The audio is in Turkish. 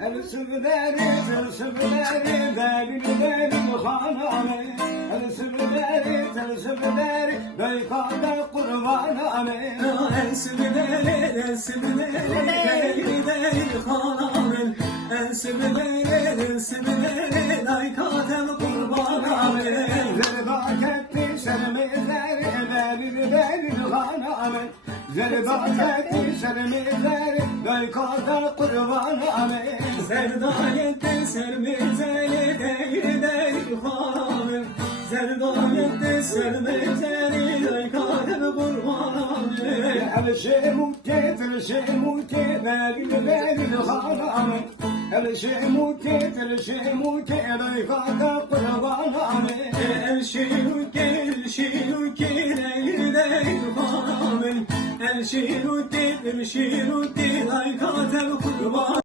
El süvleri, benim hanane. El süvleri, beykada kurbanane. El süvleri, hanım. El süvleri, laykadem kurbanane. Zerbat etti sermizleri, benim hanane. Zerbat etti sermizleri, beykada kurbanane. Zerdalette sermezeli değil hanım. Zerdalette sermezeli laykadem kurbanane. El şemuket, benim hanane. El şemuket, beykada kurbanane. El şiruke değil hanım. El şiruke laykadem kurbanane.